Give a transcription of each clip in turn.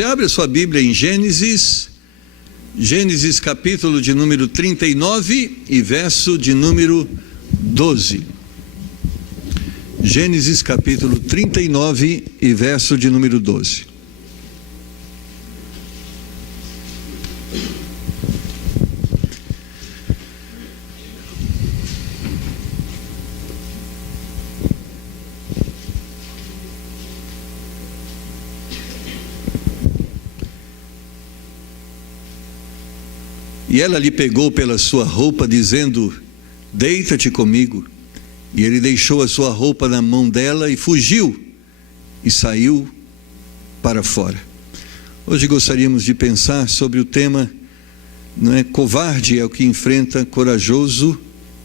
Você abre a sua Bíblia em Gênesis capítulo de número 39 e verso de número 12. Gênesis capítulo 39 e verso de número 12. E ela lhe pegou pela sua roupa, dizendo: deita-te comigo. E ele deixou a sua roupa na mão dela e fugiu, e saiu para fora. Hoje gostaríamos de pensar sobre o tema, não é? Covarde é o que enfrenta, corajoso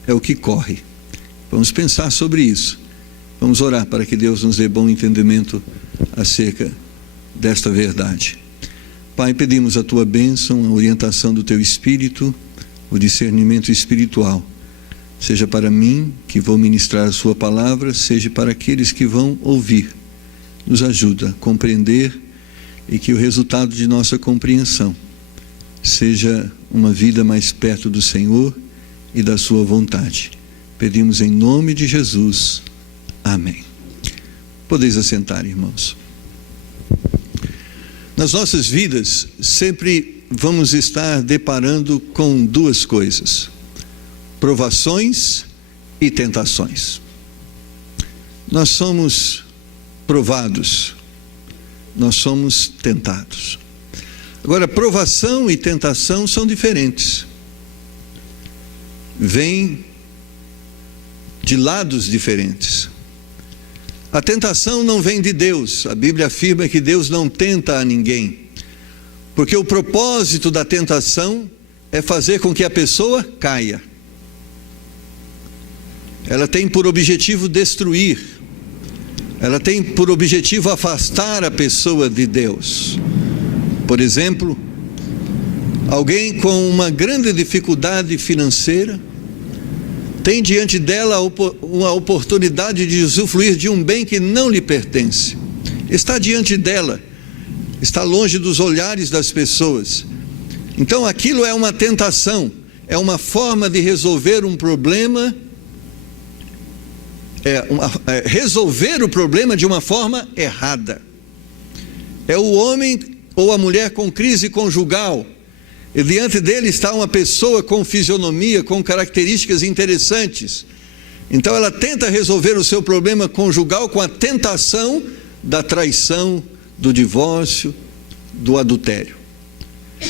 é o que corre. Vamos pensar sobre isso. Vamos orar para que Deus nos dê bom entendimento acerca desta verdade. Pai, pedimos a Tua bênção, a orientação do Teu Espírito, o discernimento espiritual, seja para mim, que vou ministrar a Sua palavra, seja para aqueles que vão ouvir. Nos ajuda a compreender e que o resultado de nossa compreensão seja uma vida mais perto do Senhor e da Sua vontade. Pedimos em nome de Jesus. Amém. Podeis assentar, irmãos. Nas nossas vidas, sempre vamos estar deparando com duas coisas: provações e tentações. Nós somos provados, nós somos tentados. Agora, provação e tentação são diferentes. Vêm de lados diferentes. A tentação não vem de Deus. A Bíblia afirma que Deus não tenta a ninguém, porque o propósito da tentação é fazer com que a pessoa caia. Ela tem por objetivo destruir, ela tem por objetivo afastar a pessoa de Deus. Por exemplo, alguém com uma grande dificuldade financeira tem diante dela uma oportunidade de usufruir de um bem que não lhe pertence. Está diante dela, está longe dos olhares das pessoas. Então aquilo é uma tentação, é uma forma de resolver um problema, resolver o problema de uma forma errada. É o homem ou a mulher com crise conjugal, e diante dele está uma pessoa com fisionomia, com características interessantes. Então ela tenta resolver o seu problema conjugal com a tentação da traição, do divórcio, do adultério.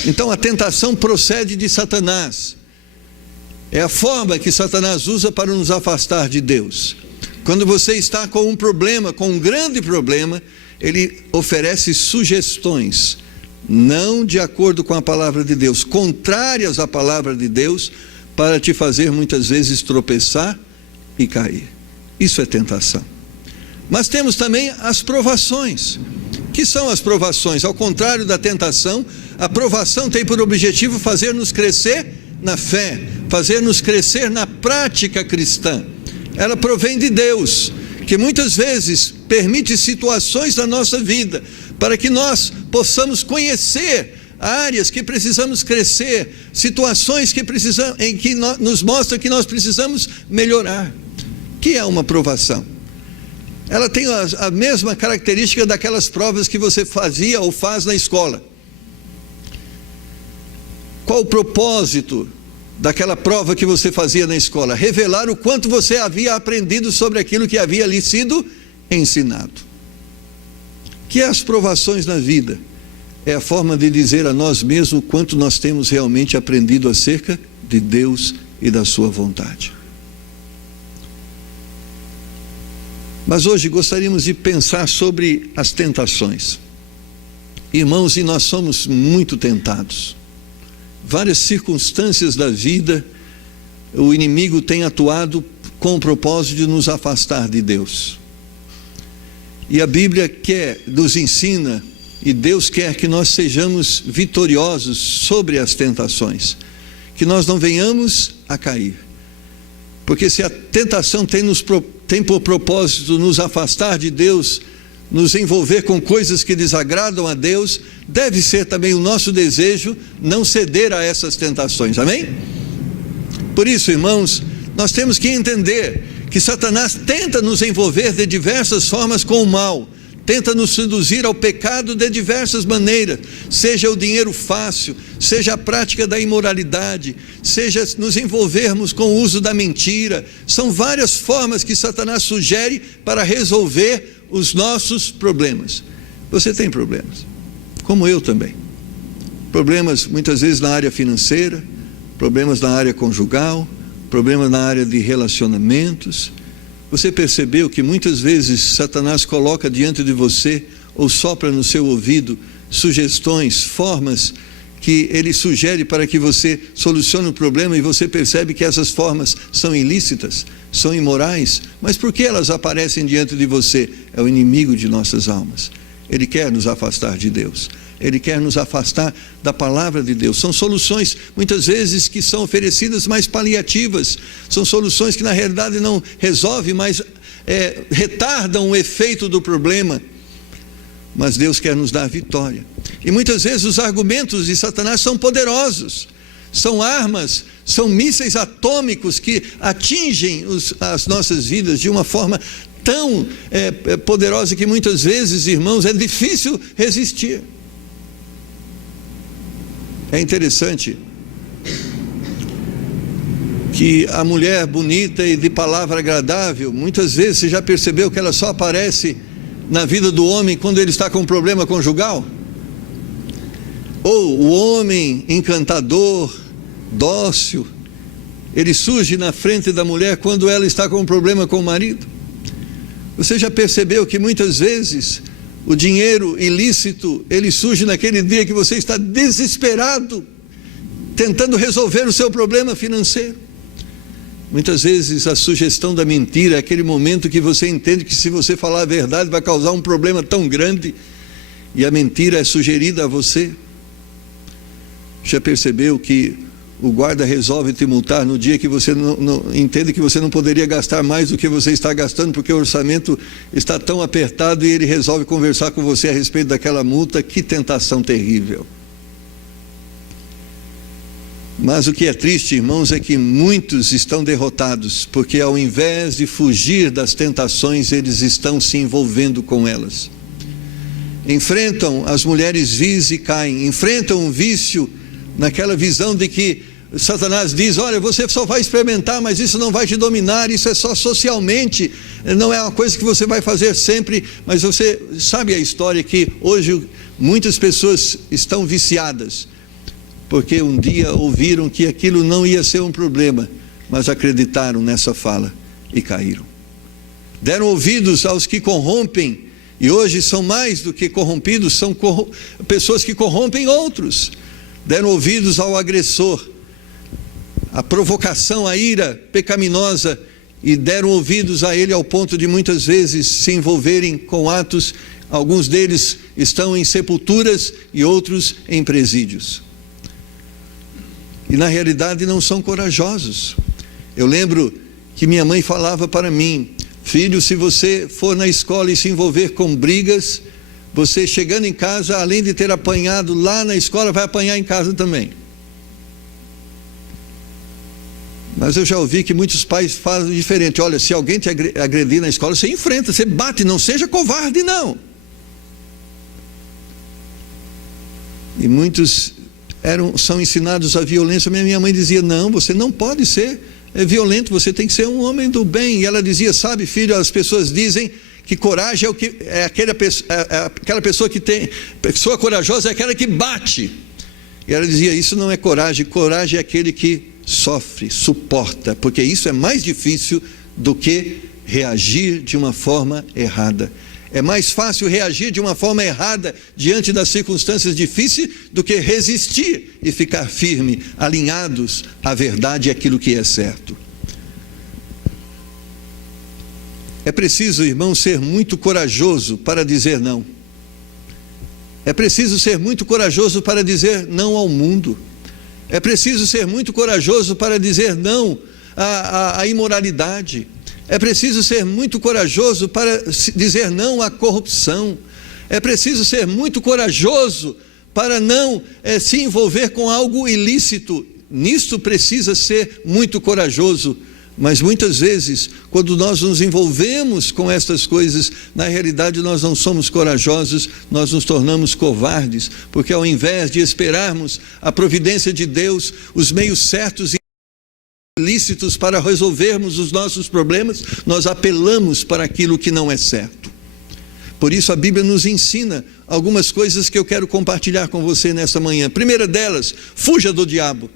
Então a tentação procede de Satanás. É a forma que Satanás usa para nos afastar de Deus. Quando você está com um problema, com um grande problema, ele oferece sugestões, não de acordo com a palavra de Deus, contrárias à palavra de Deus, para te fazer muitas vezes tropeçar e cair. Isso é tentação. Mas temos também as provações. Que são as provações? Ao contrário da tentação, a provação tem por objetivo fazer-nos crescer na fé, fazer-nos crescer na prática cristã. Ela provém de Deus, que muitas vezes permite situações da nossa vida, para que nós possamos conhecer áreas que precisamos crescer, situações em que nos mostra que nós precisamos melhorar. Que é uma provação? Ela tem a mesma característica daquelas provas que você fazia ou faz na escola. Qual o propósito daquela prova que você fazia na escola? Revelar o quanto você havia aprendido sobre aquilo que havia lhe sido ensinado. Que as provações na vida é a forma de dizer a nós mesmos o quanto nós temos realmente aprendido acerca de Deus e da sua vontade. Mas hoje gostaríamos de pensar sobre as tentações. Irmãos, e nós somos muito tentados. Várias circunstâncias da vida, o inimigo tem atuado com o propósito de nos afastar de Deus. E a Bíblia nos ensina, e Deus quer que nós sejamos vitoriosos sobre as tentações, que nós não venhamos a cair. Porque se a tentação tem por propósito nos afastar de Deus, nos envolver com coisas que desagradam a Deus, deve ser também o nosso desejo não ceder a essas tentações, amém? Por isso, irmãos, nós temos que entender que Satanás tenta nos envolver de diversas formas com o mal, tenta nos seduzir ao pecado de diversas maneiras, seja o dinheiro fácil, seja a prática da imoralidade, seja nos envolvermos com o uso da mentira. São várias formas que Satanás sugere para resolver os nossos problemas. Você tem problemas, como eu também. Problemas muitas vezes na área financeira, problemas na área conjugal, problemas na área de relacionamentos. Você percebeu que muitas vezes Satanás coloca diante de você, ou sopra no seu ouvido, sugestões, formas que ele sugere para que você solucione o problema, e você percebe que essas formas são ilícitas, são imorais, mas por que elas aparecem diante de você? É o inimigo de nossas almas. Ele quer nos afastar de Deus, ele quer nos afastar da palavra de Deus. São soluções muitas vezes que são oferecidas mais paliativas, são soluções que na realidade não resolvem, mas retardam o efeito do problema. Mas Deus quer nos dar a vitória. E muitas vezes os argumentos de Satanás são poderosos, são armas, são mísseis atômicos que atingem as nossas vidas de uma forma tão poderosa que muitas vezes, irmãos, é difícil resistir. É interessante que a mulher bonita e de palavra agradável, muitas vezes você já percebeu que ela só aparece na vida do homem quando ele está com um problema conjugal? Ou o homem encantador, dócil, ele surge na frente da mulher quando ela está com um problema com o marido? Você já percebeu que muitas vezes o dinheiro ilícito, ele surge naquele dia que você está desesperado, tentando resolver o seu problema financeiro? Muitas vezes a sugestão da mentira é aquele momento que você entende que se você falar a verdade vai causar um problema tão grande, e a mentira é sugerida a você. Já percebeu que o guarda resolve te multar no dia que você não entende que você não poderia gastar mais do que você está gastando, porque o orçamento está tão apertado, e ele resolve conversar com você a respeito daquela multa? Que tentação terrível! Mas o que é triste, irmãos, é que muitos estão derrotados, porque ao invés de fugir das tentações, eles estão se envolvendo com elas. Enfrentam as mulheres vis e caem, enfrentam o vício naquela visão de que Satanás diz: olha, você só vai experimentar, mas isso não vai te dominar, isso é só socialmente, não é uma coisa que você vai fazer sempre. Mas você sabe a história que hoje muitas pessoas estão viciadas, porque um dia ouviram que aquilo não ia ser um problema, mas acreditaram nessa fala e caíram. Deram ouvidos aos que corrompem, e hoje são mais do que corrompidos, são pessoas que corrompem outros. Deram ouvidos ao agressor, à provocação, à ira pecaminosa, e deram ouvidos a ele ao ponto de muitas vezes se envolverem com atos. Alguns deles estão em sepulturas e outros em presídios. E na realidade não são corajosos. Eu lembro que minha mãe falava para mim: filho, se você for na escola e se envolver com brigas, você chegando em casa, além de ter apanhado lá na escola, vai apanhar em casa também. Mas eu já ouvi que muitos pais fazem diferente. Olha, se alguém te agredir na escola, você enfrenta, você bate, não seja covarde não. E muitos são ensinados à violência. Minha mãe dizia: não, você não pode ser violento, você tem que ser um homem do bem. E ela dizia: sabe, filho, as pessoas dizem que coragem é aquela pessoa que tem, pessoa corajosa é aquela que bate. E ela dizia: isso não é coragem, coragem é aquele que sofre, suporta, porque isso é mais difícil do que reagir de uma forma errada. É mais fácil reagir de uma forma errada diante das circunstâncias difíceis do que resistir e ficar firme, alinhados à verdade e àquilo que é certo. É preciso, irmão, ser muito corajoso para dizer não. É preciso ser muito corajoso para dizer não ao mundo. É preciso ser muito corajoso para dizer não à imoralidade. É preciso ser muito corajoso para dizer não à corrupção. É preciso ser muito corajoso para não se envolver com algo ilícito. Nisto precisa ser muito corajoso. Mas muitas vezes, quando nós nos envolvemos com estas coisas, na realidade nós não somos corajosos, nós nos tornamos covardes, porque ao invés de esperarmos a providência de Deus, os meios certos e ilícitos para resolvermos os nossos problemas, nós apelamos para aquilo que não é certo. Por isso a Bíblia nos ensina algumas coisas que eu quero compartilhar com você nessa manhã. Primeira delas, fuja do diabo.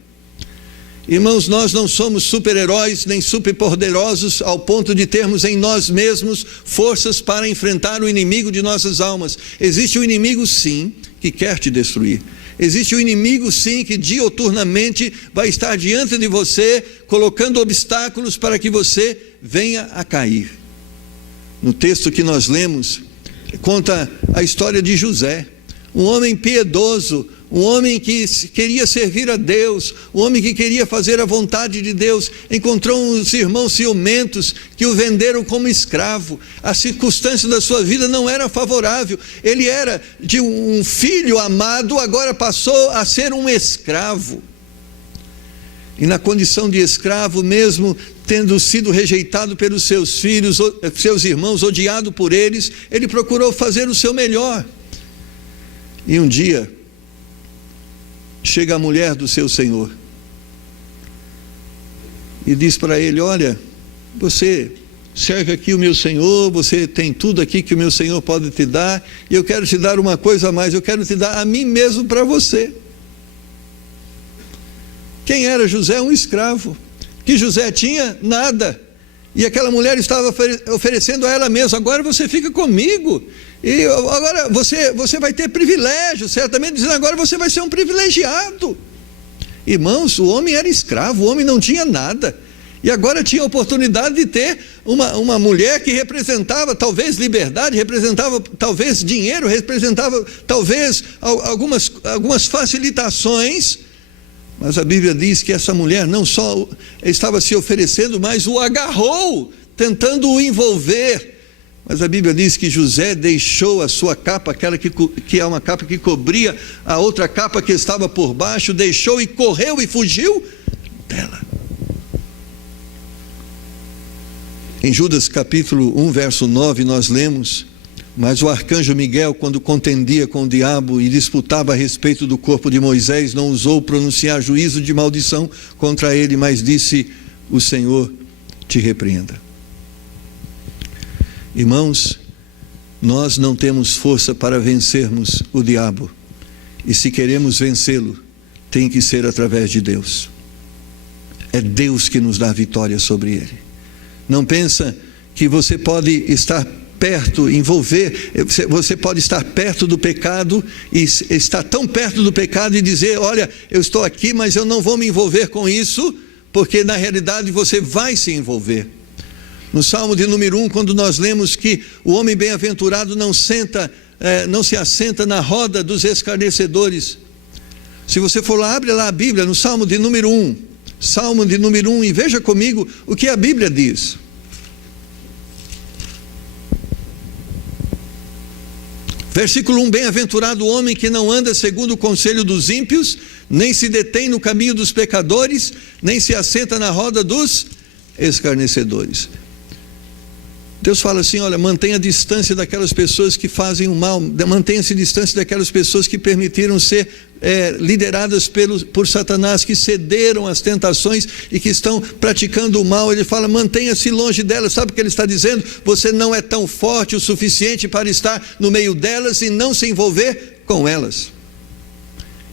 Irmãos, nós não somos super-heróis nem superpoderosos ao ponto de termos em nós mesmos forças para enfrentar o inimigo de nossas almas. Existe um inimigo, sim, que quer te destruir. Existe um inimigo, sim, que diuturnamente vai estar diante de você, colocando obstáculos para que você venha a cair. No texto que nós lemos, conta a história de José, um homem piedoso, um homem que queria servir a Deus, um homem que queria fazer a vontade de Deus. Encontrou uns irmãos ciumentos que o venderam como escravo. A circunstância da sua vida não era favorável. Ele era de um filho amado, agora passou a ser um escravo. E na condição de escravo, mesmo tendo sido rejeitado pelos seus filhos, seus irmãos, odiado por eles, ele procurou fazer o seu melhor. E um dia chega a mulher do seu senhor e diz para ele: olha, você serve aqui o meu senhor, você tem tudo aqui que o meu senhor pode te dar, e eu quero te dar uma coisa a mais, eu quero te dar a mim mesmo para você. Quem era José? Um escravo. Que José tinha? Nada. E aquela mulher estava oferecendo a ela mesma: agora você fica comigo, e agora você vai ter privilégio, certamente dizendo: agora você vai ser um privilegiado. Irmãos, o homem era escravo, o homem não tinha nada, e agora tinha a oportunidade de ter uma mulher que representava talvez liberdade, representava talvez dinheiro, representava talvez algumas facilitações. Mas a Bíblia diz que essa mulher não só estava se oferecendo, mas o agarrou, tentando o envolver. Mas a Bíblia diz que José deixou a sua capa, aquela que é uma capa que cobria a outra capa que estava por baixo, deixou e correu e fugiu dela. Em Judas capítulo 1, verso 9, nós lemos: mas o arcanjo Miguel, quando contendia com o diabo e disputava a respeito do corpo de Moisés, não ousou pronunciar juízo de maldição contra ele, mas disse: o Senhor te repreenda. Irmãos, nós não temos força para vencermos o diabo, e se queremos vencê-lo, tem que ser através de Deus. É Deus que nos dá vitória sobre ele. Não pensa que você pode estar perto, você pode estar perto do pecado, e estar tão perto do pecado e dizer: olha, eu estou aqui, mas eu não vou me envolver com isso, porque na realidade você vai se envolver. No Salmo de número 1, quando nós lemos que o homem bem-aventurado não se assenta na roda dos escarnecedores. Se você for lá, abre lá a Bíblia, no Salmo de número 1, Salmo de número 1, e veja comigo o que a Bíblia diz. Versículo 1: bem-aventurado o homem que não anda segundo o conselho dos ímpios, nem se detém no caminho dos pecadores, nem se assenta na roda dos escarnecedores. Deus fala assim: olha, mantenha distância daquelas pessoas que fazem o mal, mantenha-se distância daquelas pessoas que permitiram ser lideradas por Satanás, que cederam às tentações e que estão praticando o mal. Ele fala: mantenha-se longe delas. Sabe o que ele está dizendo? Você não é tão forte o suficiente para estar no meio delas e não se envolver com elas,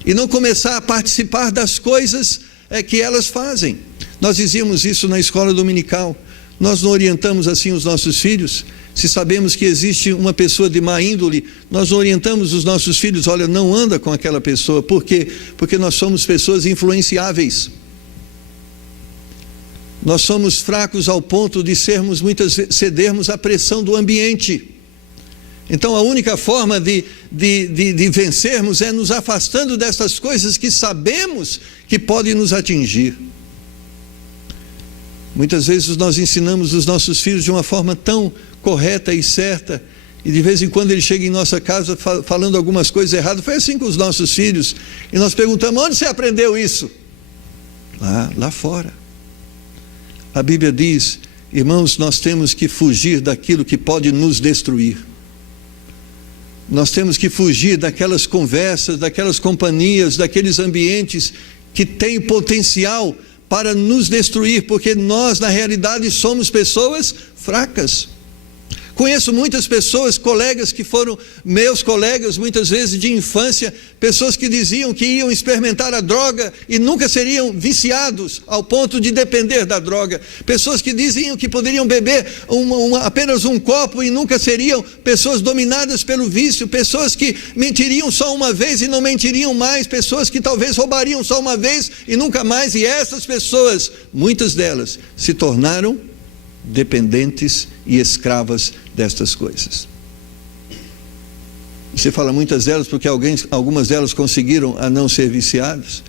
e não começar a participar das coisas que elas fazem. Nós dizíamos isso na escola dominical. Nós não orientamos assim os nossos filhos. Se sabemos que existe uma pessoa de má índole, nós orientamos os nossos filhos: olha, não anda com aquela pessoa. Por quê? Porque nós somos pessoas influenciáveis. Nós somos fracos ao ponto de cedermos à pressão do ambiente. Então a única forma de vencermos é nos afastando dessas coisas que sabemos que podem nos atingir. Muitas vezes nós ensinamos os nossos filhos de uma forma tão correta e certa, e de vez em quando eles chegam em nossa casa falando algumas coisas erradas. Foi assim com os nossos filhos, e nós perguntamos: onde você aprendeu isso? Lá fora. A Bíblia diz: irmãos, nós temos que fugir daquilo que pode nos destruir. Nós temos que fugir daquelas conversas, daquelas companhias, daqueles ambientes que têm potencial para nos destruir, porque nós, na realidade, somos pessoas fracas. Conheço muitas pessoas, colegas que foram meus colegas, muitas vezes de infância, pessoas que diziam que iam experimentar a droga e nunca seriam viciados ao ponto de depender da droga. Pessoas que diziam que poderiam beber apenas um copo e nunca seriam pessoas dominadas pelo vício. Pessoas que mentiriam só uma vez e não mentiriam mais. Pessoas que talvez roubariam só uma vez e nunca mais. E essas pessoas, muitas delas, se tornaram dependentes e escravas destas coisas. Você fala muitas delas porque algumas delas conseguiram a não ser viciadas,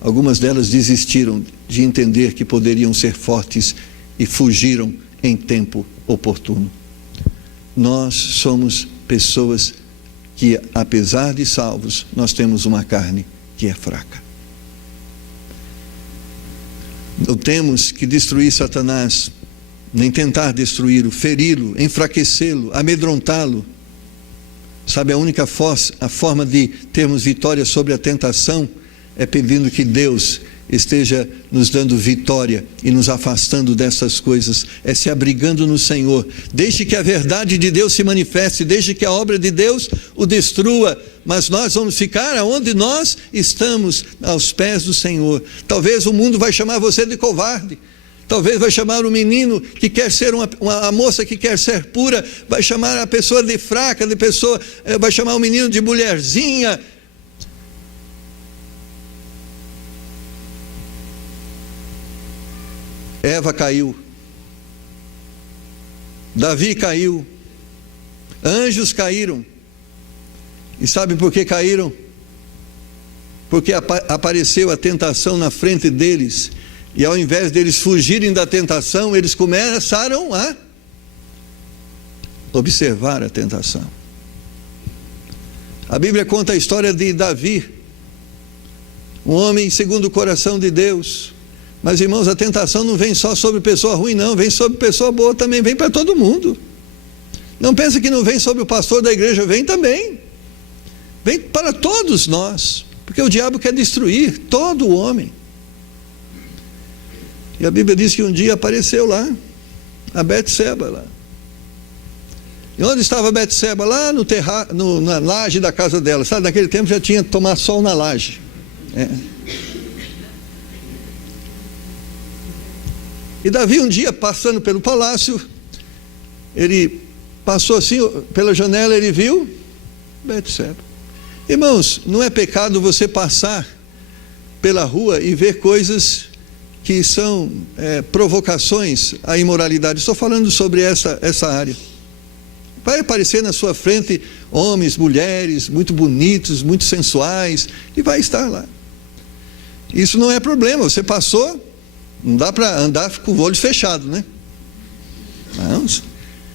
algumas delas desistiram de entender que poderiam ser fortes e fugiram em tempo oportuno. Nós somos pessoas que, apesar de salvos, nós temos uma carne que é fraca. Não temos que destruir Satanás, nem tentar destruí-lo, feri-lo, enfraquecê-lo, amedrontá-lo. Sabe, a única forma de termos vitória sobre a tentação é pedindo que Deus esteja nos dando vitória e nos afastando dessas coisas, é se abrigando no Senhor. Deixe que a verdade de Deus se manifeste, deixe que a obra de Deus o destrua, mas nós vamos ficar aonde nós estamos, aos pés do Senhor. Talvez o mundo vai chamar você de covarde, talvez vai chamar o menino que quer ser a moça que quer ser pura, vai chamar a pessoa de fraca, vai chamar o menino de mulherzinha. Eva caiu, Davi caiu, anjos caíram. E sabe por que caíram? Porque apareceu a tentação na frente deles, e ao invés deles fugirem da tentação, eles começaram a observar a tentação. A Bíblia conta a história de Davi, um homem segundo o coração de Deus. Mas, irmãos, a tentação não vem só sobre pessoa ruim, não, vem sobre pessoa boa também, vem para todo mundo. Não pense que não vem sobre o pastor da igreja, vem também. Vem para todos nós, porque o diabo quer destruir todo o homem. E a Bíblia diz que um dia apareceu lá, a Betseba lá. E onde estava Betseba? Lá na laje da casa dela. Sabe, naquele tempo já tinha que tomar sol na laje. E Davi um dia passando pelo palácio, ele passou assim pela janela, ele viu Betseba. Irmãos, não é pecado você passar pela rua e ver coisas que são provocações à imoralidade. Estou falando sobre essa área. Vai aparecer na sua frente homens, mulheres, muito bonitos, muito sensuais, e vai estar lá. Isso não é problema, você passou, não dá para andar com o olho fechado, né? Não,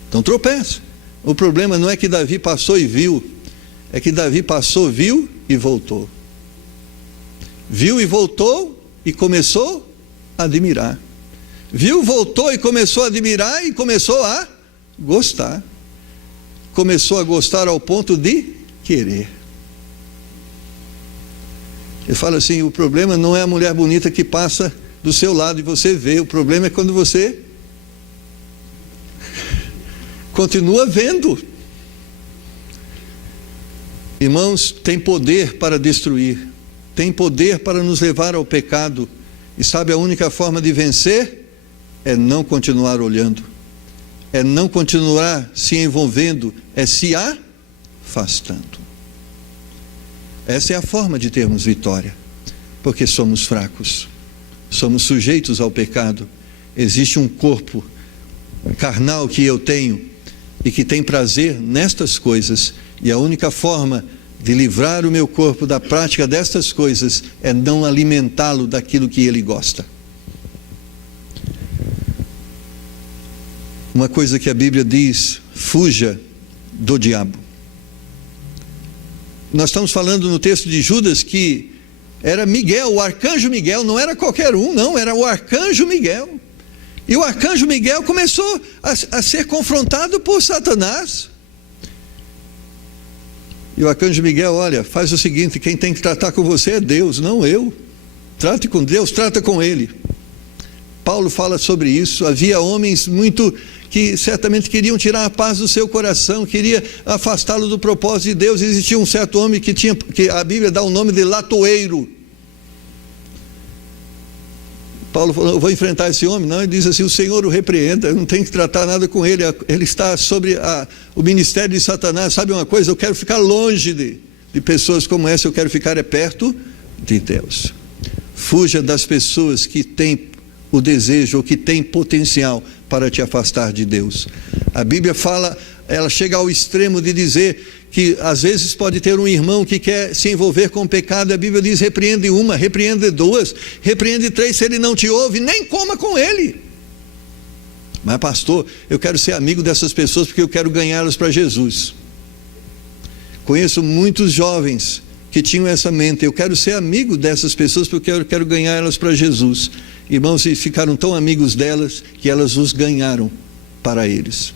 então tropeça. O problema não é que Davi passou e viu, é que Davi passou, viu e voltou. Viu e voltou e começou a admirar. Viu, voltou e começou a admirar e começou a gostar. Começou a gostar ao ponto de querer. Ele fala assim: o problema não é a mulher bonita que passa do seu lado e você vê, o problema é quando você continua vendo. Irmãos, tem poder para destruir, tem poder para nos levar ao pecado, e sabe, a única forma de vencer é não continuar olhando, é não continuar se envolvendo, é se afastando. Essa é a forma de termos vitória, porque somos fracos, somos sujeitos ao pecado. Existe um corpo carnal que eu tenho e que tem prazer nestas coisas, e a única forma de livrar o meu corpo da prática destas coisas é não alimentá-lo daquilo que ele gosta. uma coisa que a Bíblia diz: fuja do diabo. Nós estamos falando no texto de Judas que era Miguel, o arcanjo Miguel, não era qualquer um, não, era o arcanjo Miguel. E o arcanjo Miguel começou a ser confrontado por Satanás. E o arcanjo Miguel: olha, faz o seguinte, quem tem que tratar com você é Deus, não eu. Trate com Deus, trata com Ele. Paulo fala sobre isso. Havia homens que certamente queriam tirar a paz do seu coração, queria afastá-lo do propósito de Deus. Existia um certo homem que a Bíblia dá o nome de latoeiro. Paulo falou: eu vou enfrentar esse homem. Não, ele diz assim: o Senhor o repreenda, eu não tenho que tratar nada com ele, ele está sobre o ministério de Satanás. Sabe uma coisa, eu quero ficar longe de pessoas como essa, eu quero ficar perto de Deus. Fuja das pessoas que têm o desejo ou que têm potencial para te afastar de Deus. A Bíblia fala, ela chega ao extremo de dizer que às vezes pode ter um irmão que quer se envolver com o pecado. A Bíblia diz: repreende uma, repreende duas, repreende três. Se ele não te ouve, nem coma com ele. Mas pastor, eu quero ser amigo dessas pessoas porque eu quero ganhá-las para Jesus. Conheço muitos jovens que tinham essa mente: eu quero ser amigo dessas pessoas porque eu quero ganhá-las para Jesus. Irmãos, e ficaram tão amigos delas que elas os ganharam para eles.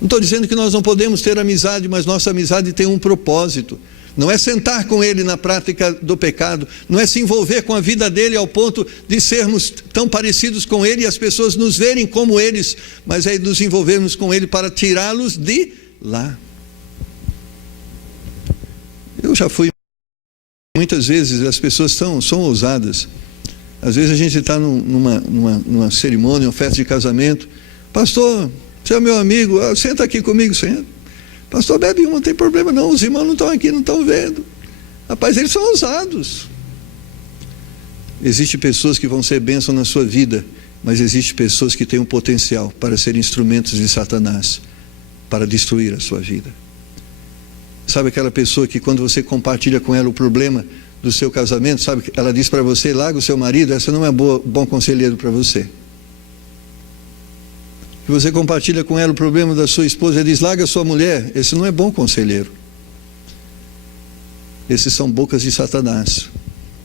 Não estou dizendo que nós não podemos ter amizade, mas nossa amizade tem um propósito. Não é sentar com ele na prática do pecado, não é se envolver com a vida dele ao ponto de sermos tão parecidos com ele e as pessoas nos verem como eles, mas é nos envolvermos com ele para tirá-los de lá. Eu já fui, muitas vezes as pessoas são ousadas. Às vezes a gente está numa cerimônia, uma festa de casamento: pastor, você é meu amigo, senta aqui comigo. Senta. Pastor, bebe uma, não tem problema não, os irmãos não estão aqui, não estão vendo. Rapaz, eles são ousados. Existem pessoas que vão ser bênção na sua vida, mas existem pessoas que têm um potencial para ser instrumentos de Satanás, para destruir a sua vida. Sabe aquela pessoa que quando você compartilha com ela o problema do seu casamento, sabe, ela diz para você: larga o seu marido, essa não é bom conselheiro para você. E você compartilha com ela o problema da sua esposa, ela diz: larga a sua mulher, esse não é bom conselheiro. Esses são bocas de Satanás,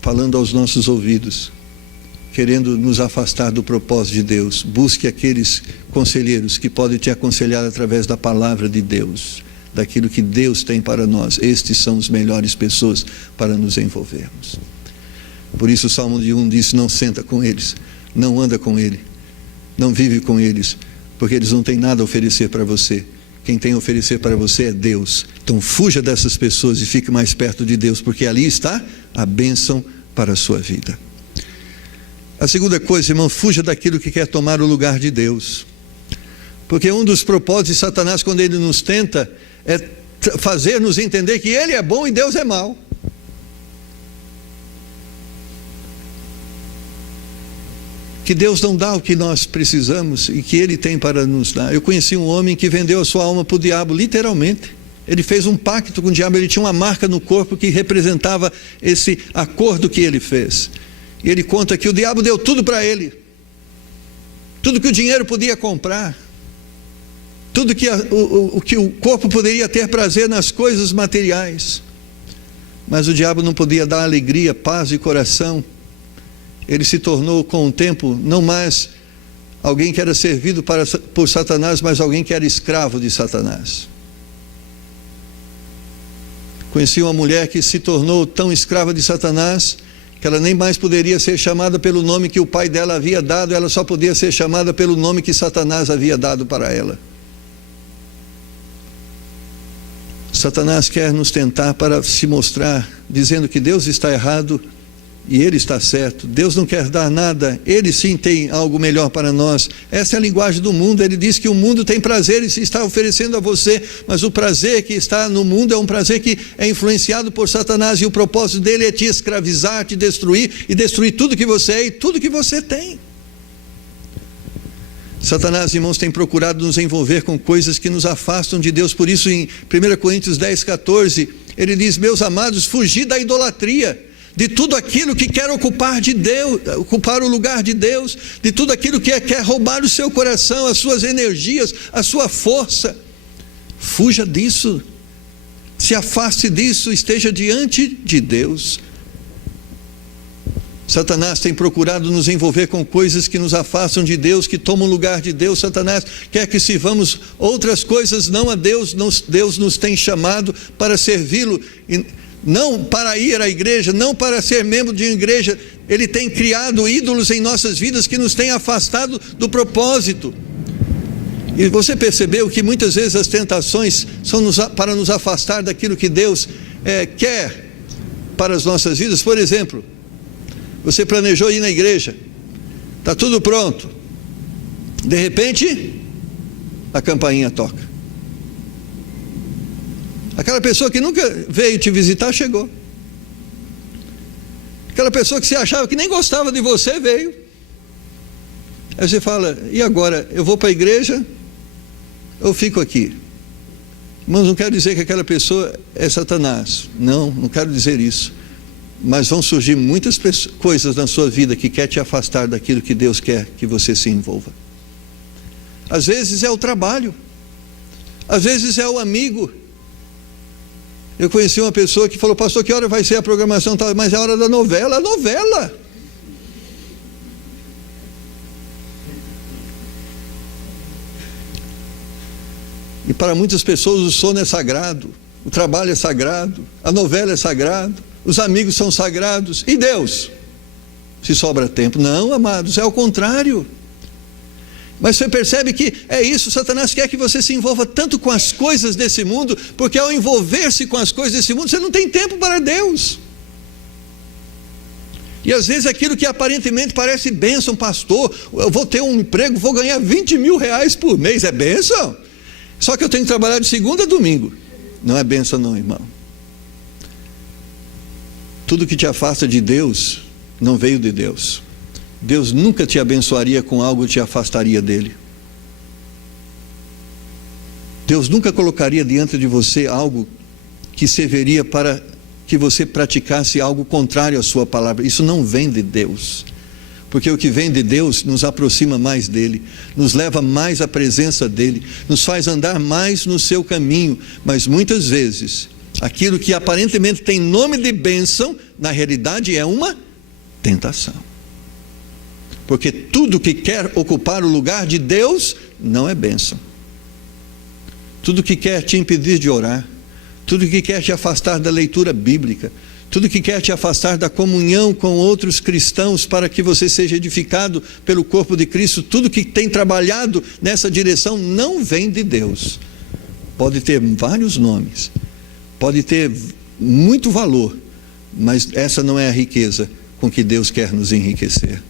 falando aos nossos ouvidos, querendo nos afastar do propósito de Deus. Busque aqueles conselheiros que podem te aconselhar através da palavra de Deus, daquilo que Deus tem para nós. Estes são as melhores pessoas para nos envolvermos. Por isso o Salmo de 1 diz: não senta com eles, não anda com ele, não vive com eles, porque eles não têm nada a oferecer para você. Quem tem a oferecer para você é Deus. Então fuja dessas pessoas e fique mais perto de Deus, porque ali está a bênção para a sua vida. A segunda coisa, irmão, fuja daquilo que quer tomar o lugar de Deus. Porque um dos propósitos de Satanás, quando ele nos tenta, é fazer-nos entender que ele é bom e Deus é mau. Que Deus não dá o que nós precisamos e que Ele tem para nos dar. Eu conheci um homem que vendeu a sua alma para o diabo, literalmente. Ele fez um pacto com o diabo, ele tinha uma marca no corpo que representava esse acordo que ele fez. E ele conta que o diabo deu tudo para ele. Tudo que o dinheiro podia comprar. Tudo que o corpo poderia ter prazer nas coisas materiais. Mas o diabo não podia dar alegria, paz e coração. Ele se tornou com o tempo não mais alguém que era servido por Satanás, mas alguém que era escravo de Satanás. Conheci uma mulher que se tornou tão escrava de Satanás que ela nem mais poderia ser chamada pelo nome que o pai dela havia dado, ela só podia ser chamada pelo nome que Satanás havia dado para ela. Satanás quer nos tentar para se mostrar, dizendo que Deus está errado e Ele está certo. Deus não quer dar nada, Ele sim tem algo melhor para nós. Essa é a linguagem do mundo. Ele diz que o mundo tem prazer e se está oferecendo a você, mas o prazer que está no mundo é um prazer que é influenciado por Satanás, e o propósito dele é te escravizar, te destruir e destruir tudo que você é e tudo que você tem. Satanás, irmãos, tem procurado nos envolver com coisas que nos afastam de Deus. Por isso em 1 Coríntios 10, 14 ele diz: meus amados, fugi da idolatria. de tudo aquilo que quer ocupar de Deus, ocupar o lugar de Deus, de tudo aquilo que quer roubar o seu coração, as suas energias, a sua força. Fuja disso, se afaste disso, esteja diante de Deus. Satanás tem procurado nos envolver com coisas que nos afastam de Deus, que tomam o lugar de Deus. Satanás quer que sirvamos outras coisas, não a Deus. Deus nos tem chamado para servi-lo, não para ir à igreja, não para ser membro de uma igreja. Ele tem criado ídolos em nossas vidas que nos têm afastado do propósito. E você percebeu que muitas vezes as tentações são para nos afastar daquilo que Deus quer para as nossas vidas? Por exemplo, você planejou ir na igreja, está tudo pronto, de repente a campainha toca. Aquela pessoa que nunca veio te visitar chegou. Aquela pessoa que você achava que nem gostava de você veio. Aí você fala: e agora? Eu vou para a igreja ou fico aqui? Mas não quero dizer que aquela pessoa é Satanás. Não quero dizer isso. Mas vão surgir muitas coisas na sua vida que quer te afastar daquilo que Deus quer que você se envolva. Às vezes é o trabalho, às vezes é o amigo. Eu conheci uma pessoa que falou: pastor, que hora vai ser a programação? Mas é a hora da novela. A novela! E para muitas pessoas o sono é sagrado, o trabalho é sagrado, a novela é sagrado, os amigos são sagrados. E Deus? Se sobra tempo. Não, amados, é o contrário. Mas você percebe que é isso, Satanás quer que você se envolva tanto com as coisas desse mundo, porque ao envolver-se com as coisas desse mundo, você não tem tempo para Deus. E às vezes aquilo que aparentemente parece bênção: pastor, eu vou ter um emprego, vou ganhar 20 mil reais por mês, é bênção? Só que eu tenho que trabalhar de segunda a domingo. Não é bênção não, irmão. Tudo que te afasta de Deus não veio de Deus. Deus nunca te abençoaria com algo que te afastaria dele. Deus nunca colocaria diante de você algo que serviria para que você praticasse algo contrário à sua palavra. Isso não vem de Deus. Porque o que vem de Deus nos aproxima mais dele, nos leva mais à presença dele, nos faz andar mais no seu caminho. Mas muitas vezes aquilo que aparentemente tem nome de bênção, na realidade é uma tentação. Porque tudo que quer ocupar o lugar de Deus não é bênção. Tudo que quer te impedir de orar, tudo que quer te afastar da leitura bíblica, tudo que quer te afastar da comunhão com outros cristãos para que você seja edificado pelo corpo de Cristo, tudo que tem trabalhado nessa direção não vem de Deus. Pode ter vários nomes, pode ter muito valor, mas essa não é a riqueza com que Deus quer nos enriquecer.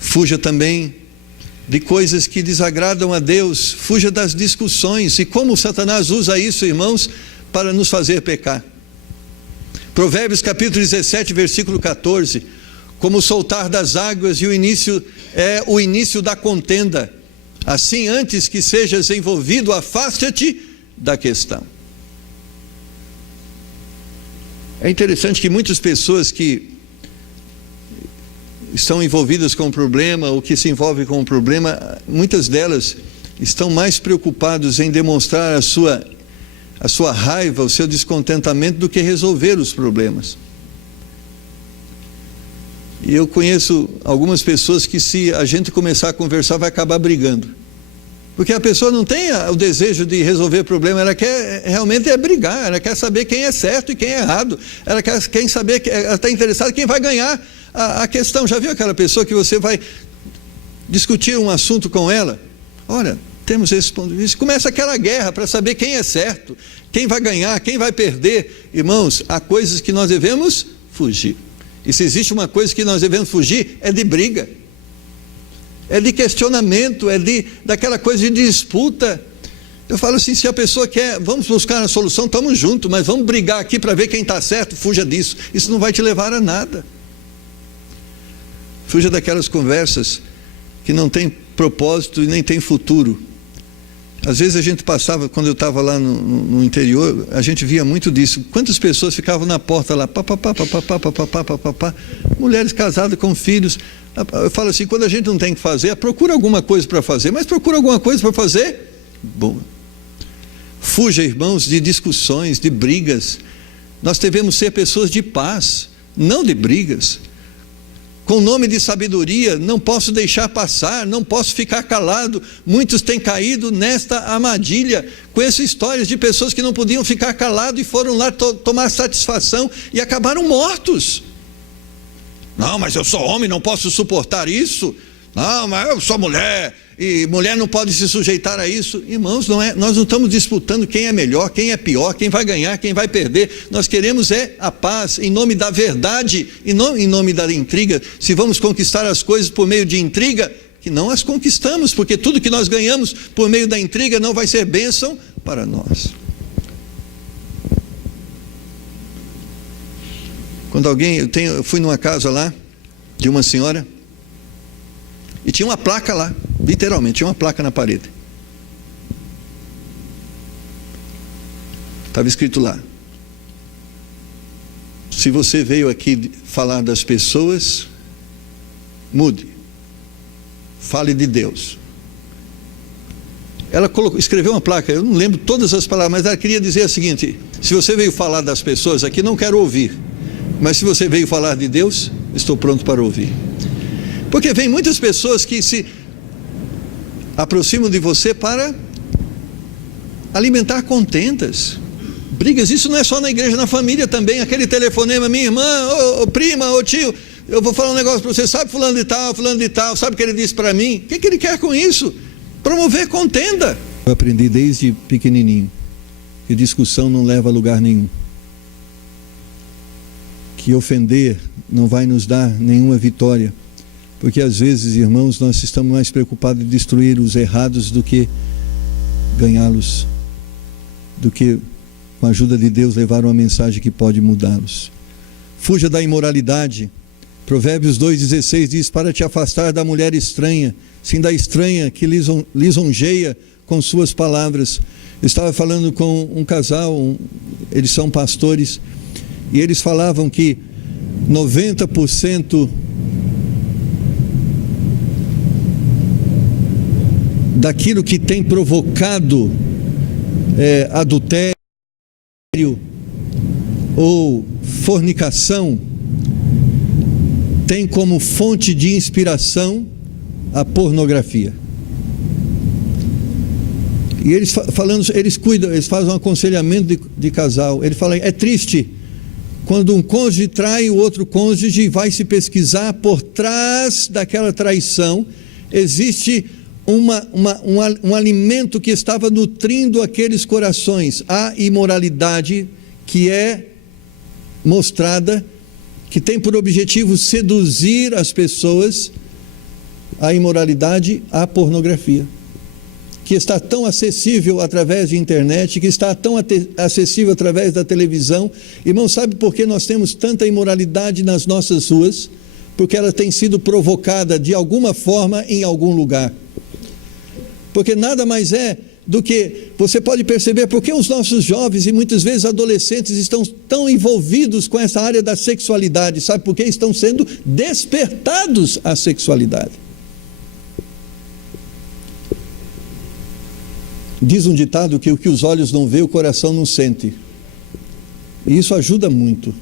Fuja também de coisas que desagradam a Deus, fuja das discussões. E como Satanás usa isso, irmãos, para nos fazer pecar. Provérbios capítulo 17, versículo 14: como o soltar das águas, e o início é o início da contenda, assim antes que sejas envolvido, afasta-te da questão. É interessante que muitas pessoas que estão envolvidas com o problema, ou que se envolvem com o problema, muitas delas estão mais preocupadas em demonstrar a sua raiva, o seu descontentamento, do que resolver os problemas. E eu conheço algumas pessoas que, se a gente começar a conversar, vai acabar brigando. Porque a pessoa não tem o desejo de resolver problema, ela quer realmente brigar, ela quer saber quem é certo e quem é errado, ela quer saber, ela está interessada em quem vai ganhar a questão. Já viu aquela pessoa que você vai discutir um assunto com ela? Olha, temos esse ponto de vista, começa aquela guerra para saber quem é certo, quem vai ganhar, quem vai perder. Irmãos, há coisas que nós devemos fugir. E se existe uma coisa que nós devemos fugir, é de briga, é de questionamento, daquela coisa de disputa. Eu falo assim: se a pessoa quer, vamos buscar a solução, estamos juntos, mas vamos brigar aqui para ver quem está certo, fuja disso. Isso não vai te levar a nada. Fuja daquelas conversas que não tem propósito e nem tem futuro. Às vezes a gente passava, quando eu estava lá no interior, a gente via muito disso. Quantas pessoas ficavam na porta lá, mulheres casadas com filhos. Eu falo assim, quando a gente não tem o que fazer, procura alguma coisa para fazer, mas procura alguma coisa para fazer boa. Fuja, irmãos, de discussões, de brigas. Nós devemos ser pessoas de paz, não de brigas. Com o nome de sabedoria, não posso deixar passar, não posso ficar calado. Muitos têm caído nesta armadilha. Conheço histórias de pessoas que não podiam ficar calados e foram lá tomar satisfação e acabaram mortos. Não, mas eu sou homem, não posso suportar isso. Não, mas eu sou mulher, e mulher não pode se sujeitar a isso. Irmãos, nós não estamos disputando quem é melhor, quem é pior, quem vai ganhar, quem vai perder. Nós queremos a paz, em nome da verdade, e não em nome da intriga. Se vamos conquistar as coisas por meio de intriga, que não as conquistamos, porque tudo que nós ganhamos por meio da intriga não vai ser bênção para nós. Quando eu fui numa casa lá, de uma senhora, e tinha uma placa lá, literalmente, tinha uma placa na parede. Estava escrito lá: se você veio aqui falar das pessoas, mude, fale de Deus. Ela escreveu uma placa, eu não lembro todas as palavras, mas ela queria dizer o seguinte: se você veio falar das pessoas aqui, não quero ouvir, mas se você veio falar de Deus, estou pronto para ouvir. Porque vem muitas pessoas que se aproximam de você para alimentar contendas, brigas. Isso não é só na igreja, na família também. Aquele telefonema, minha irmã, ô prima, ô tio, eu vou falar um negócio para você, sabe fulano de tal, sabe o que ele disse para mim? O que ele quer com isso? Promover contenda. Eu aprendi desde pequenininho que discussão não leva a lugar nenhum, que ofender não vai nos dar nenhuma vitória. Porque às vezes, irmãos, nós estamos mais preocupados em destruir os errados do que ganhá-los, do que, com a ajuda de Deus, levar uma mensagem que pode mudá-los. Fuja da imoralidade. Provérbios 2,16 diz: para te afastar da mulher estranha, sim, da estranha que lisonjeia com suas palavras. Eu estava falando com um casal, eles são pastores, e eles falavam que 90% daquilo que tem provocado adultério ou fornicação tem como fonte de inspiração a pornografia. E eles eles fazem um aconselhamento de casal. Ele fala: é triste quando um cônjuge trai o outro cônjuge e vai se pesquisar por trás daquela traição. Existe um alimento que estava nutrindo aqueles corações, a imoralidade que é mostrada, que tem por objetivo seduzir as pessoas, a imoralidade, a pornografia, que está tão acessível através de internet, que está tão acessível através da televisão. Irmão, sabe por que nós temos tanta imoralidade nas nossas ruas? Porque ela tem sido provocada de alguma forma em algum lugar. Porque nada mais é do que, você pode perceber, porque os nossos jovens e muitas vezes adolescentes estão tão envolvidos com essa área da sexualidade. Sabe por quê? Estão sendo despertados à sexualidade. Diz um ditado que o que os olhos não vê, o coração não sente. E isso ajuda muito.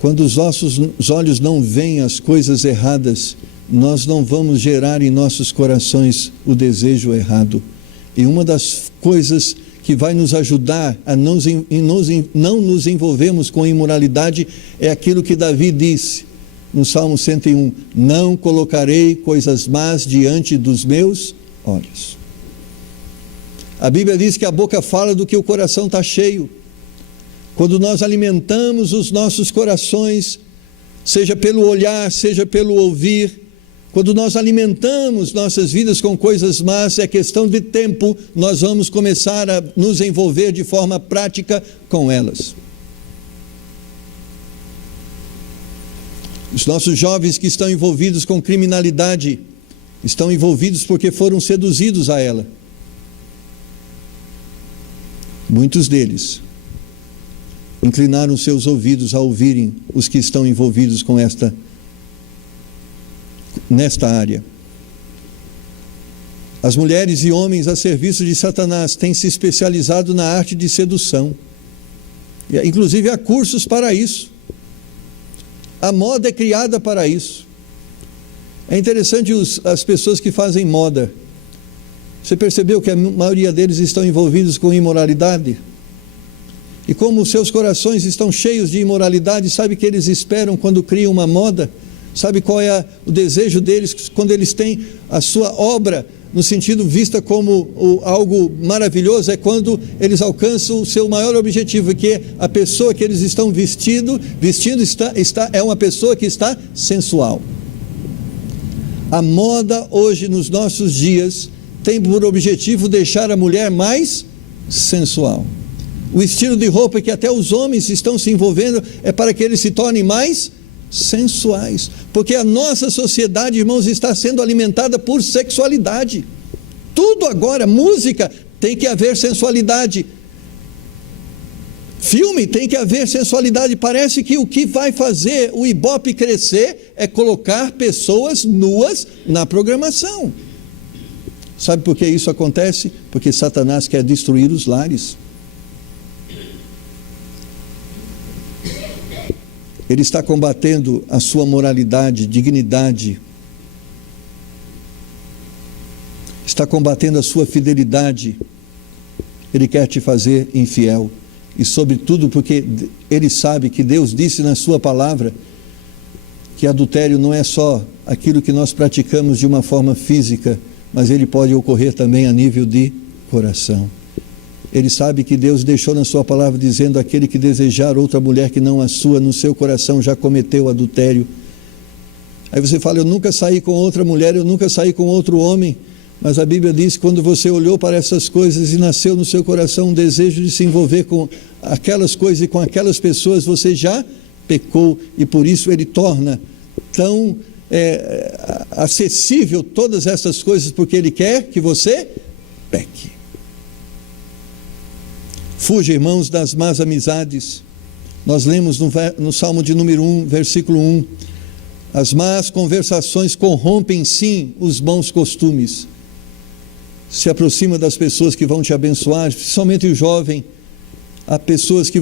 Quando os nossos olhos não veem as coisas erradas, nós não vamos gerar em nossos corações o desejo errado. E uma das coisas que vai nos ajudar a não nos envolvermos com imoralidade é aquilo que Davi disse no Salmo 101: não colocarei coisas más diante dos meus olhos. A Bíblia diz que a boca fala do que o coração está cheio. Quando nós alimentamos os nossos corações, seja pelo olhar, seja pelo ouvir, quando nós alimentamos nossas vidas com coisas más, é questão de tempo, nós vamos começar a nos envolver de forma prática com elas. Os nossos jovens que estão envolvidos com criminalidade, estão envolvidos porque foram seduzidos a ela. Muitos deles inclinaram seus ouvidos a ouvirem os que estão envolvidos nesta área. As mulheres e homens a serviço de Satanás têm se especializado na arte de sedução. Inclusive há cursos para isso. A moda é criada para isso. É interessante as pessoas que fazem moda. Você percebeu que a maioria deles estão envolvidos com imoralidade? E como os seus corações estão cheios de imoralidade, sabe que eles esperam quando criam uma moda? Sabe qual é o desejo deles quando eles têm a sua obra no sentido vista como algo maravilhoso? É quando eles alcançam o seu maior objetivo, que é a pessoa que eles estão vestindo é uma pessoa que está sensual. A moda hoje, nos nossos dias, tem por objetivo deixar a mulher mais sensual. O estilo de roupa que até os homens estão se envolvendo é para que eles se tornem mais sensuais, porque a nossa sociedade, irmãos, está sendo alimentada por sexualidade. Tudo agora, música, tem que haver sensualidade. Filme, tem que haver sensualidade. Parece que o que vai fazer o Ibope crescer é colocar pessoas nuas na programação. Sabe por que isso acontece? Porque Satanás quer destruir os lares. Ele está combatendo a sua moralidade, dignidade. Está combatendo a sua fidelidade. Ele quer te fazer infiel. E sobretudo porque ele sabe que Deus disse na sua palavra que adultério não é só aquilo que nós praticamos de uma forma física, mas ele pode ocorrer também a nível de coração. Ele sabe que Deus deixou na sua palavra dizendo: aquele que desejar outra mulher que não a sua no seu coração já cometeu adultério. Aí você fala: eu nunca saí com outra mulher, eu nunca saí com outro homem. Mas a Bíblia diz que quando você olhou para essas coisas e nasceu no seu coração um desejo de se envolver com aquelas coisas e com aquelas pessoas, você já pecou, e por isso ele torna tão acessível todas essas coisas, porque ele quer que você peque. Fuja, irmãos, das más amizades. Nós lemos no Salmo de número 1, versículo 1: as más conversações corrompem sim os bons costumes. Se aproxima das pessoas que vão te abençoar, principalmente o jovem. Há pessoas que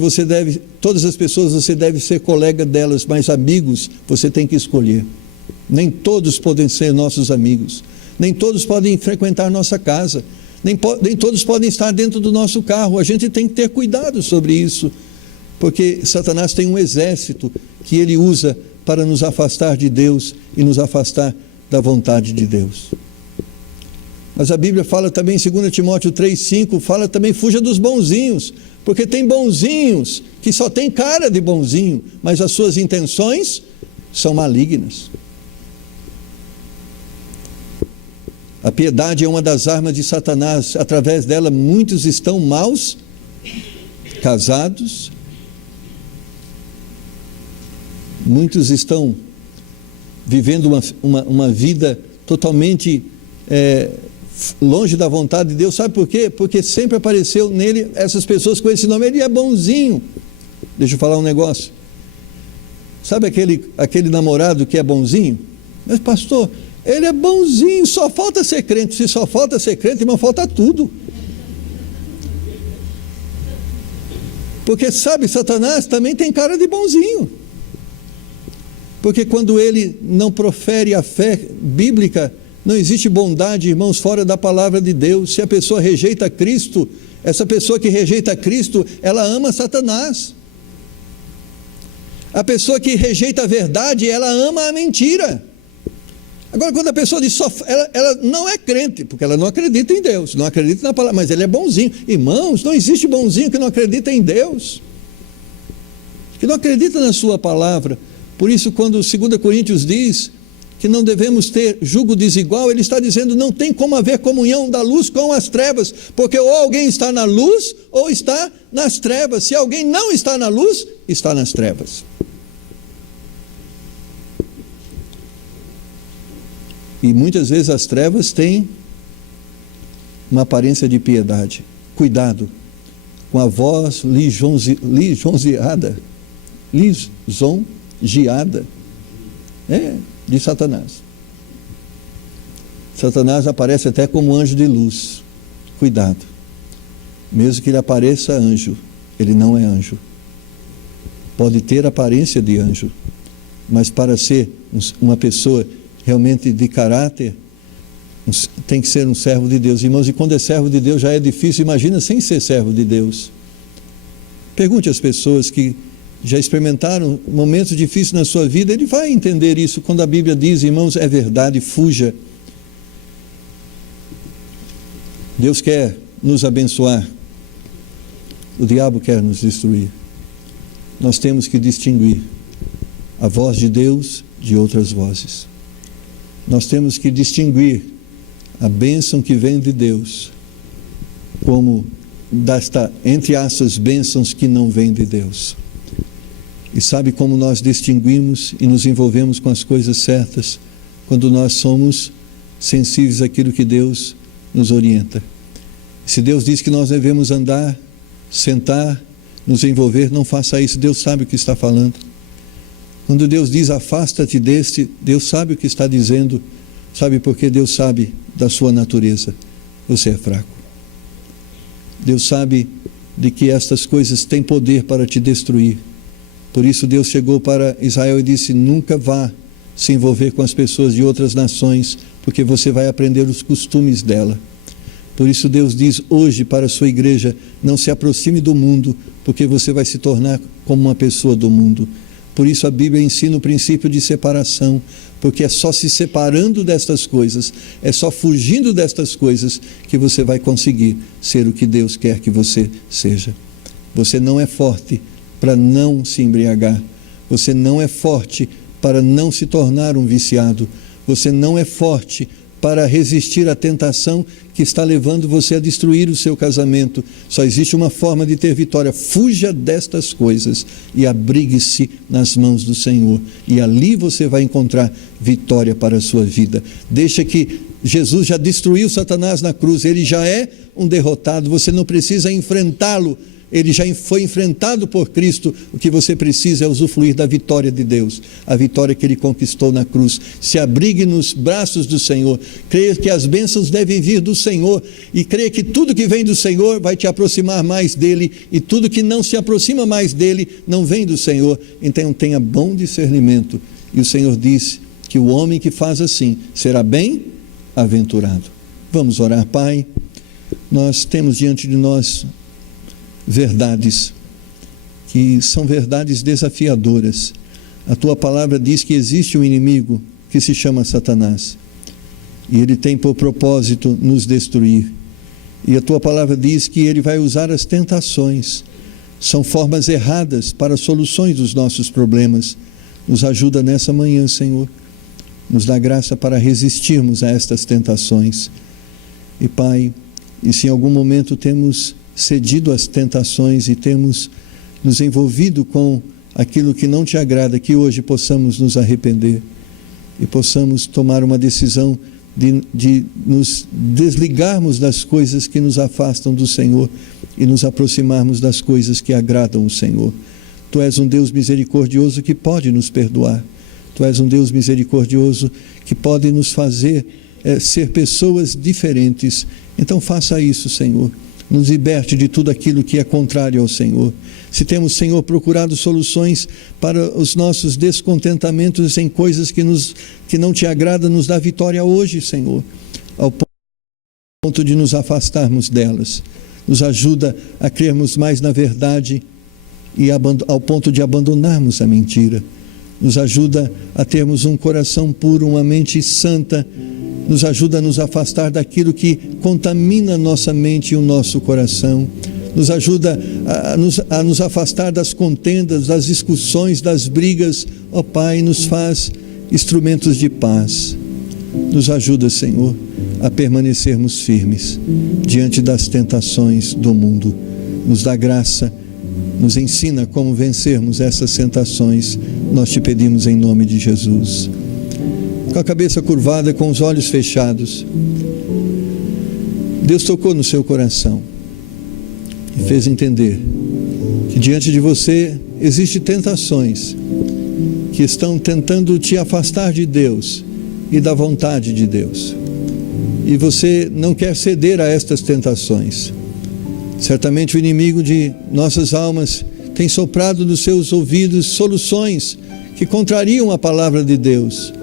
todas as pessoas você deve ser colega delas, mas amigos você tem que escolher. Nem todos podem ser nossos amigos, nem todos podem frequentar nossa casa, nem todos podem estar dentro do nosso carro. A gente tem que ter cuidado sobre isso, porque Satanás tem um exército que ele usa para nos afastar de Deus e nos afastar da vontade de Deus. Mas a Bíblia fala também, em 2 Timóteo 3,5, fala também: fuja dos bonzinhos, porque tem bonzinhos que só tem cara de bonzinho, mas as suas intenções são malignas. A piedade é uma das armas de Satanás. Através dela muitos estão maus casados, muitos estão vivendo uma vida totalmente longe da vontade de Deus. Sabe por quê? Porque sempre apareceu nele essas pessoas com esse nome: ele é bonzinho. Deixa eu falar um negócio. Sabe aquele namorado que é bonzinho? Mas pastor, ele é bonzinho, só falta ser crente. Se só falta ser crente, irmão, falta tudo. Porque sabe, Satanás também tem cara de bonzinho. Porque quando ele não profere a fé bíblica, não existe bondade, irmãos, fora da palavra de Deus. Se a pessoa rejeita Cristo, essa pessoa que rejeita Cristo, ela ama Satanás. A pessoa que rejeita a verdade, ela ama a mentira. Agora, quando a pessoa diz ela não é crente, porque ela não acredita em Deus, não acredita na palavra, mas ele é bonzinho. Irmãos, não existe bonzinho que não acredita em Deus, que não acredita na sua palavra. Por isso, quando 2 Coríntios diz que não devemos ter jugo desigual, ele está dizendo: não tem como haver comunhão da luz com as trevas, porque ou alguém está na luz ou está nas trevas. Se alguém não está na luz, está nas trevas. E muitas vezes as trevas têm uma aparência de piedade. Cuidado com a voz lisonjeada de Satanás. Satanás aparece até como anjo de luz. Cuidado. Mesmo que ele apareça anjo, ele não é anjo. Pode ter aparência de anjo, mas para ser uma pessoa realmente de caráter, tem que ser um servo de Deus. Irmãos, e quando é servo de Deus já é difícil, imagina sem ser servo de Deus. Pergunte às pessoas que já experimentaram momentos difíceis na sua vida, ele vai entender isso quando a Bíblia diz, irmãos, é verdade, fuja. Deus quer nos abençoar, o diabo quer nos destruir. Nós temos que distinguir a voz de Deus de outras vozes. Nós temos que distinguir a bênção que vem de Deus como desta, entre aspas, bênçãos que não vêm de Deus. E sabe como nós distinguimos e nos envolvemos com as coisas certas? Quando nós somos sensíveis àquilo que Deus nos orienta. Se Deus diz que nós devemos andar, sentar, nos envolver, não faça isso. Deus sabe o que está falando. Quando Deus diz afasta-te deste, Deus sabe o que está dizendo. Sabe por quê? Deus sabe da sua natureza. Você é fraco. Deus sabe de que estas coisas têm poder para te destruir. Por isso Deus chegou para Israel e disse, nunca vá se envolver com as pessoas de outras nações, porque você vai aprender os costumes dela. Por isso Deus diz hoje para a sua igreja, não se aproxime do mundo, porque você vai se tornar como uma pessoa do mundo. Por isso a Bíblia ensina o princípio de separação, porque é só se separando destas coisas, é só fugindo destas coisas que você vai conseguir ser o que Deus quer que você seja. Você não é forte para não se embriagar, você não é forte para não se tornar um viciado, você não é forte para resistir à tentação que está levando você a destruir o seu casamento. Só existe uma forma de ter vitória. Fuja destas coisas e abrigue-se nas mãos do Senhor. E ali você vai encontrar vitória para a sua vida. Deixa que Jesus já destruiu Satanás na cruz. Ele já é um derrotado. Você não precisa enfrentá-lo. Ele já foi enfrentado por Cristo. O que você precisa é usufruir da vitória de Deus, a vitória que Ele conquistou na cruz. Se abrigue nos braços do Senhor, creia que as bênçãos devem vir do Senhor, e creia que tudo que vem do Senhor vai te aproximar mais dEle, e tudo que não se aproxima mais dEle não vem do Senhor. Então tenha bom discernimento, e o Senhor disse que o homem que faz assim será bem-aventurado. Vamos orar. Pai, nós temos diante de nós verdades que são verdades desafiadoras. A tua palavra diz que existe um inimigo que se chama Satanás e ele tem por propósito nos destruir, e a tua palavra diz que ele vai usar as tentações. São formas erradas para soluções dos nossos problemas. Nos ajuda nessa manhã, Senhor, nos dá graça para resistirmos a estas tentações. E Pai, e se em algum momento temos cedido às tentações e temos nos envolvido com aquilo que não te agrada, que hoje possamos nos arrepender e possamos tomar uma decisão de nos desligarmos das coisas que nos afastam do Senhor e nos aproximarmos das coisas que agradam o Senhor. Tu és um Deus misericordioso que pode nos perdoar. Tu és um Deus misericordioso que pode nos fazer ser pessoas diferentes. Então faça isso, Senhor. Nos liberte de tudo aquilo que é contrário ao Senhor. Se temos, Senhor, procurado soluções para os nossos descontentamentos em coisas que não te agradam, nos dá vitória hoje, Senhor, ao ponto de nos afastarmos delas. Nos ajuda a crermos mais na verdade e ao ponto de abandonarmos a mentira. Nos ajuda a termos um coração puro, uma mente santa. Nos ajuda a nos afastar daquilo que contamina a nossa mente e o nosso coração. Nos ajuda a nos afastar das contendas, das discussões, das brigas. Ó Pai, nos faz instrumentos de paz. Nos ajuda, Senhor, a permanecermos firmes diante das tentações do mundo. Nos dá graça, nos ensina como vencermos essas tentações. Nós te pedimos em nome de Jesus. Com a cabeça curvada, com os olhos fechados. Deus tocou no seu coração. e fez entender que diante de você existem tentações que estão tentando te afastar de Deus e da vontade de Deus. E você não quer ceder a estas tentações. Certamente o inimigo de nossas almas tem soprado nos seus ouvidos soluções que contrariam a palavra de Deus.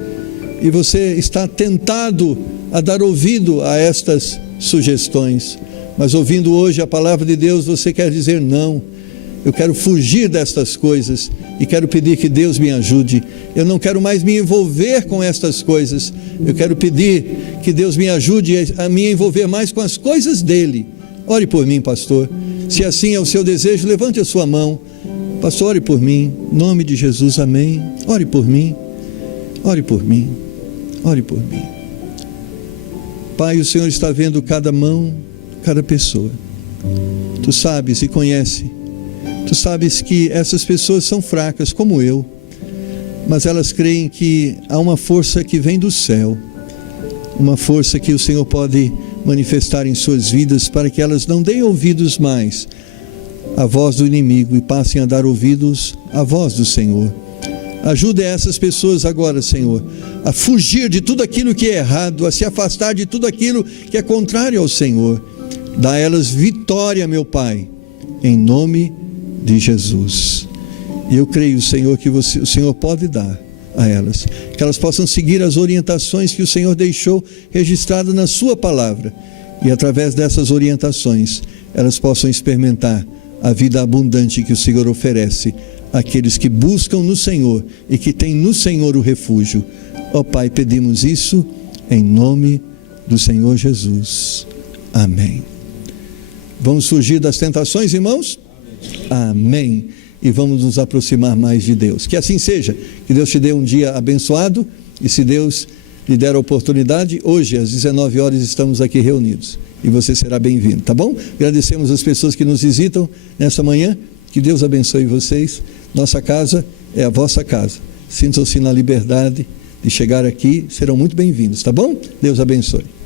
E você está tentado a dar ouvido a estas sugestões. Mas ouvindo hoje a palavra de Deus, você quer dizer não. Eu quero fugir destas coisas e quero pedir que Deus me ajude. Eu não quero mais me envolver com estas coisas. Eu quero pedir que Deus me ajude a me envolver mais com as coisas dele. Ore por mim, pastor. Se assim é o seu desejo, levante a sua mão. Pastor, ore por mim. Em nome de Jesus, amém. Ore por mim. Ore por mim. Ore por mim. Pai, o Senhor está vendo cada mão, cada pessoa. Tu sabes e conhece. Tu sabes que essas pessoas são fracas, como eu, mas elas creem que há uma força que vem do céu, uma força que o Senhor pode manifestar em suas vidas para que elas não deem ouvidos mais à voz do inimigo e passem a dar ouvidos à voz do Senhor. Ajude essas pessoas agora, Senhor, a fugir de tudo aquilo que é errado, a se afastar de tudo aquilo que é contrário ao Senhor. Dá a elas vitória, meu Pai, em nome de Jesus. E eu creio, Senhor, que o Senhor pode dar a elas, que elas possam seguir as orientações que o Senhor deixou registradas na sua palavra, e através dessas orientações elas possam experimentar a vida abundante que o Senhor oferece àqueles que buscam no Senhor e que têm no Senhor o refúgio. Ó Pai, pedimos isso em nome do Senhor Jesus. Amém. Vamos fugir das tentações, irmãos? Amém. E vamos nos aproximar mais de Deus. Que assim seja. Que Deus te dê um dia abençoado. E se Deus lhe der a oportunidade, hoje às 19 horas estamos aqui reunidos. E você será bem-vindo, tá bom? Agradecemos as pessoas que nos visitam nessa manhã. Que Deus abençoe vocês. Nossa casa é a vossa casa. Sintam-se na liberdade de chegar aqui. Serão muito bem-vindos, tá bom? Deus abençoe.